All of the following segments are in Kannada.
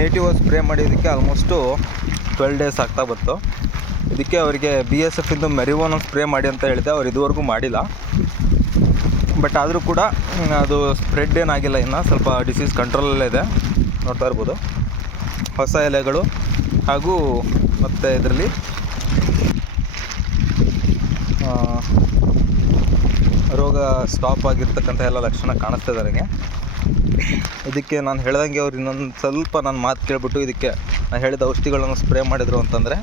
ನೇಟಿವ್ ಸ್ಪ್ರೇ ಮಾಡಿದ್ದಕ್ಕೆ ಆಲ್ಮೋಸ್ಟು ಟ್ವೆಲ್ ಡೇಸ್ ಆಗ್ತಾ ಬಂತು. ಇದಕ್ಕೆ ಅವರಿಗೆ ಬಿ ಎಸ್ ಎಫಿಂದು ಮೆರಿವೋನ ಸ್ಪ್ರೇ ಮಾಡಿ ಅಂತ ಹೇಳಿದೆ. ಅವ್ರು ಇದುವರೆಗೂ ಮಾಡಿಲ್ಲ. ಬಟ್ ಆದರೂ ಕೂಡ ಅದು ಸ್ಪ್ರೆಡ್ ಏನಾಗಿಲ್ಲ ಇನ್ನು. ಸ್ವಲ್ಪ ಡಿಸೀಸ್ ಕಂಟ್ರೋಲಲ್ಲೇ ಇದೆ. ನೋಡ್ತಾ ಇರ್ಬೋದು. ಹೊಸ ಎಲೆಗಳು ಹಾಗೂ ಮತ್ತು ಇದರಲ್ಲಿ ರೋಗ ಸ್ಟಾಪ್ ಆಗಿರ್ತಕ್ಕಂಥ ಎಲ್ಲ ಲಕ್ಷಣ ಕಾಣಿಸ್ತಾ ನನಗೆ ಇದಕ್ಕೆ ನಾನು ಹೇಳ್ದಂಗೆ ಅವ್ರು ಇನ್ನೊಂದು ಸ್ವಲ್ಪ ನಾನು ಮಾತು ಕೇಳಿಬಿಟ್ಟು ಇದಕ್ಕೆ ನಾನು ಹೇಳಿದ ಔಷಧಿಗಳನ್ನು ಸ್ಪ್ರೇ ಮಾಡಿದರು ಅಂತಂದರೆ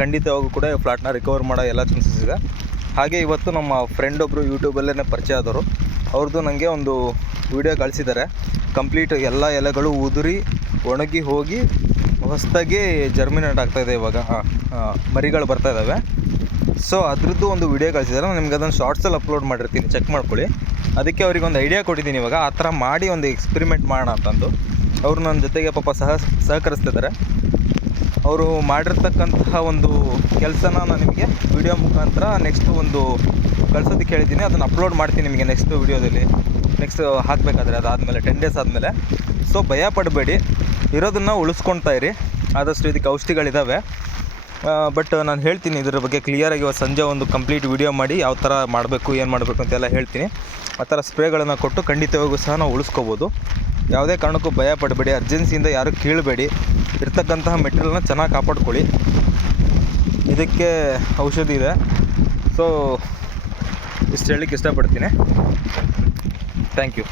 ಖಂಡಿತವಾಗೂ ಕೂಡ ಫ್ಲಾಟ್ನ ರಿಕವರ್ ಮಾಡೋ ಎಲ್ಲ ಚಾನ್ಸಸ್ ಇದೆ. ಹಾಗೆ ಇವತ್ತು ನಮ್ಮ ಫ್ರೆಂಡ್ ಒಬ್ಬರು ಯೂಟ್ಯೂಬಲ್ಲೇ ಪರಿಚಯ ಆದವರು. ಅವ್ರದ್ದು ನನಗೆ ಒಂದು ವಿಡಿಯೋ ಕಳಿಸಿದ್ದಾರೆ. ಕಂಪ್ಲೀಟ್ ಎಲ್ಲ ಎಲೆಗಳು ಉದುರಿ ಒಣಗಿ ಹೋಗಿ ಹೊಸದಾಗಿ ಜರ್ಮಿನೇಟ್ ಇದೆ ಇವಾಗ. ಮರಿಗಳು ಬರ್ತಾ ಇದ್ದಾವೆ ಸೊ ಅದ್ರದ್ದು ಒಂದು ವಿಡಿಯೋ ಕಳಿಸಿದಾರೆ. ನಾನು ನಿಮ್ಗೆ ಅದನ್ನು ಶಾರ್ಟ್ಸಲ್ಲಿ ಅಪ್ಲೋಡ್ ಮಾಡಿರ್ತೀನಿ. ಚೆಕ್ ಮಾಡ್ಕೊಳ್ಳಿ. ಅದಕ್ಕೆ ಅವ್ರಿಗೆ ಒಂದು ಐಡಿಯಾ ಕೊಟ್ಟಿದ್ದೀನಿ ಇವಾಗ. ಆ ಥರ ಮಾಡಿ ಒಂದು ಎಕ್ಸ್ಪೆರಿಮೆಂಟ್ ಮಾಡೋಣ ಅಂತಂದು. ಅವರು ನನ್ನ ಜೊತೆಗೆ ಪಾಪ ಸಹ ಸಹಕರಿಸ್ತಿದ್ದಾರೆ ಅವರು ಮಾಡಿರ್ತಕ್ಕಂತಹ ಒಂದು ಕೆಲಸನ ನಾನು ನಿಮಗೆ ವಿಡಿಯೋ ಮುಖಾಂತರ ನೆಕ್ಸ್ಟ್ ಒಂದು ಕಳ್ಸೋದಕ್ಕೆ ಹೇಳಿದ್ದೀನಿ. ಅದನ್ನು ಅಪ್ಲೋಡ್ ಮಾಡ್ತೀನಿ ನಿಮಗೆ ನೆಕ್ಸ್ಟ್ ವಿಡಿಯೋದಲ್ಲಿ ನೆಕ್ಸ್ಟ್ ಹಾಕಬೇಕಾದ್ರೆ ಅದಾದಮೇಲೆ ಟೆನ್ ಡೇಸ್ ಆದಮೇಲೆ. ಸೊ ಭಯ ಪಡಬೇಡಿ. ಇರೋದನ್ನು ಉಳಿಸ್ಕೊಳ್ತಾ ಇರಿ. ಆದಷ್ಟು ಇದಕ್ಕೆ ಔಷಧಿಗಳಿದ್ದಾವೆ ಬಟ್ ನಾನು ಹೇಳ್ತೀನಿ ಇದ್ರ ಬಗ್ಗೆ ಕ್ಲಿಯರಾಗಿ ಇವತ್ತು ಸಂಜೆ ಒಂದು ಕಂಪ್ಲೀಟ್ ವಿಡಿಯೋ ಮಾಡಿ ಯಾವ ಥರ ಮಾಡಬೇಕು, ಏನು ಮಾಡಬೇಕು ಅಂತೆಲ್ಲ ಹೇಳ್ತೀನಿ. ಆ ಥರ ಸ್ಪ್ರೇಗಳನ್ನು ಕೊಟ್ಟು ಖಂಡಿತವಾಗೂ ಸಹ ನಾವು ಉಳಿಸ್ಕೋಬೋದು. ಯಾವುದೇ ಕಾರಣಕ್ಕೂ ಭಯ ಪಡಬೇಡಿ ಅರ್ಜೆನ್ಸಿಯಿಂದ ಯಾರು ಕೀಳಬೇಡಿ. ಇರ್ತಕ್ಕಂತಹ ಮೆಟೀರಿಯಲ್ನ ಚೆನ್ನಾಗಿ ಕಾಪಾಡ್ಕೊಳ್ಳಿ. ಇದಕ್ಕೆ ಔಷಧಿ ಇದೆ. ಸೊ ಇಷ್ಟು ಹೇಳಲಿಕ್ಕೆ ಇಷ್ಟಪಡ್ತೀನಿ. Thank you